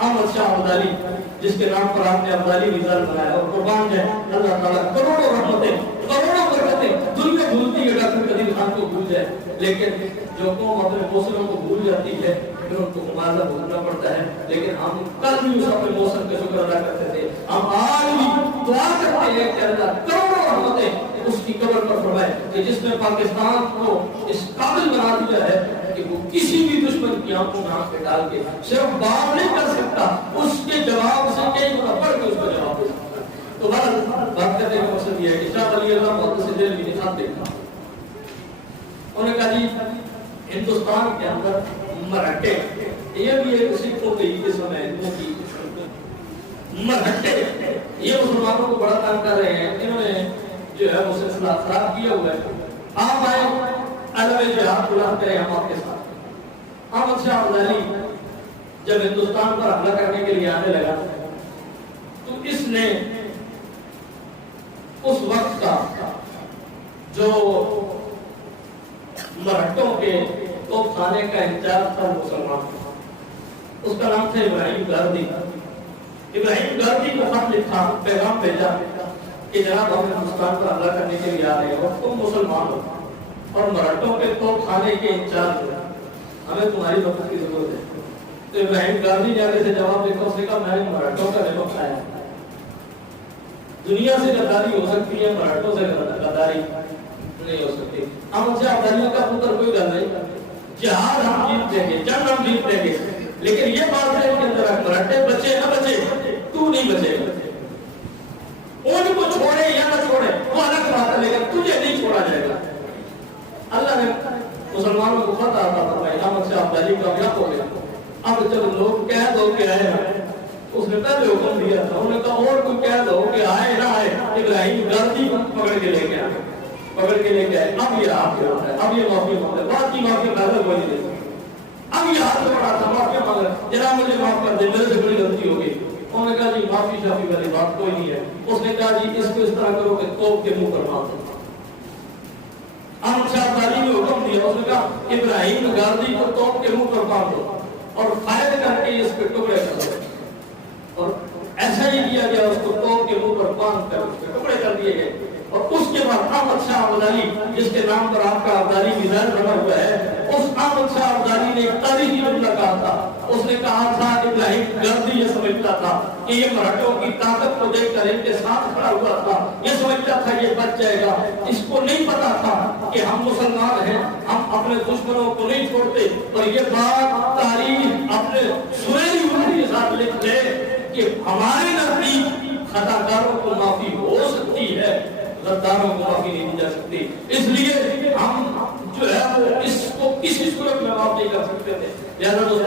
احمد شاہ ابدالی جس کے نام پر آپ نے ابدالی نظام بنایا، اور قربان ہے اللہ تعالیٰ کروڑوں رحمتیں کروڑوں برکتیں دنیا بھولتی ہے ڈاکٹر قدیر خان کو بھول جائے، لیکن جو قوم اپنے موسموں کو بھول جاتی ہے پھر ان کو مبارزہ بھولنا پڑتا ہے، لیکن ہم کل بھی اس اپنے موسم کا شکر ادا کرتے تھے، ہم آج بھی دعا کرتے ہیں کہ اللہ کروڑوں رحمتیں اس کی قبر پر فرمائے کہ جس نے پاکستان کو اس قابل بنا دیا ہے کہ وہ کسی بھی دشمن کی آنکھوں میں آنکھ ڈال کے صرف بات نہیں کر سکتا، اس کے جواب سے کئی گنا بڑھ کے اس کو جواب دے سکتا۔ تو بات کرنے کا مقصد یہ ہے کہ شاہ ولی اللہ محمد سے دل بھی نشان دیکھا، انہوں نے کہا جی ہندوستان کے اندر مرہٹے، یہ بھی ایک سکھوں کے ہی قسم ہے، مرہٹے یہ مسلمانوں کو بڑا تنگ کر رہے ہیں، انہوں نے جو ہے وہ سلسلہ خراب کیا ہوا ہے، آپ آئے علم جہاد بلند کریں ہم آپ کے ساتھ۔ احمد شاہ ابدالی جب ہندوستان پر حملہ کرنے کے لیے آنے لگا تو اس نے اس وقت کا جو مرہٹوں کے توپ خانے کا انچارج تھا مسلمان، اس کا نام تھا ابراہیم گاردی۔ ابراہیم گاردی کو خط لکھا، پیغام بھیجا کہ جناب ہم ہندوستان پر حملہ کرنے کے لیے آ رہے ہو، تم مسلمان ہو اور مرہٹوں کے توپ خانے کے انچارج ہو، ہمیں تمہاری مدد کی ضرورت ہے۔ تو ابراہیم گاندھی نے آگے سے جواب دیکھا، اس نے کہا میں نے مرہٹوں کا نعمت کھایا، دنیا سے غداری ہو سکتی ہے، مرہٹوں سے غداری نہیں ہو سکتی۔ احمد شاہ ابدالی کا پتر کوئی گل نہیں، جہاد ہم جیت دیں گے، جنگ ہم جیت دیں گے، لیکن یہ بات ہے کہ اندر مرہٹے بچے نہ بچے، تو نہیں بچے گا، ان کو چھوڑے یا نہ چھوڑے وہ الگ بات ہے، لیکن تجھے نہیں چھوڑا جائے گا۔ اللہ نے مسلمانوں کو خط آتا فرمایا، احمد شاہ ابدالی کامیاب ہو گیا، اب جب لوگ کہہ دو کہ آئے ہیں، اس نے پہلے حکم دیا تھا، انہوں نے کہا اور کوئی کہہ دو کہ آئے نہ آئے، ابراہیم گاندھی پکڑ کے لے کے آئے، پکڑ کے لے کے آئے، اب یہ آپ کے ہاتھ ہے، اب یہ معافی مانگے، بات کی معافی غلط ہو نہیں دیتی، اب یہ ہاتھ سے پڑا تھا معافی مانگ رہا، جناب مجھے معاف کر دے، میرے سے بڑی غلطی ہو گئی۔ انہوں نے کہا جی معافی شافی والی بات کوئی نہیں ہے، اس نے کہا جی اس کو اس طرح کرو کہ توپ کے منہ پر مار دو۔ احمد شاہ ابدالی نے حکم دیا، اس نے کہا ابراہیم گاندھی کو توپ کے منہ پر مار دو اور فائر کر کے اس کے ٹکڑے کر دو، اور ایسا ہی کیا گیا، اس کو توپ کے منہ پر باندھ کر اس کے ٹکڑے کر دیے گئے۔ اور اس کے بعد احمد شاہ ابدالی جس کے نام پر آپ کا ابدالی میزائل بنا ہوا ہے، اس احمد شاہ ابدالی نے ایک تاریخی جملہ کہا تھا، اس نے کہا تھا ابراہیم گاندھی یہ سمجھتا تھا کہ یہ مرہٹوں کی طاقت کو دیکھ کر ان کے ساتھ کھڑا ہوا تھا، یہ سمجھتا تھا یہ بچ جائے گا، اس کو نہیں پتا تھا کہ ہم مسلمان ہیں، ہم اپنے دشمنوں کو نہیں چھوڑتے۔ اور یہ بات تاریخ اپنے سنہری عمر کے ساتھ لکھ دے کہ ہمارے نزدیک خطاکاروں کو معافی ہو سکتی ہے، غداروں کو معافی نہیں دی جا سکتی، اس لیے ہم جو ہے وہ اس کو کسی صورت میں معاف نہیں کر سکتے تھے۔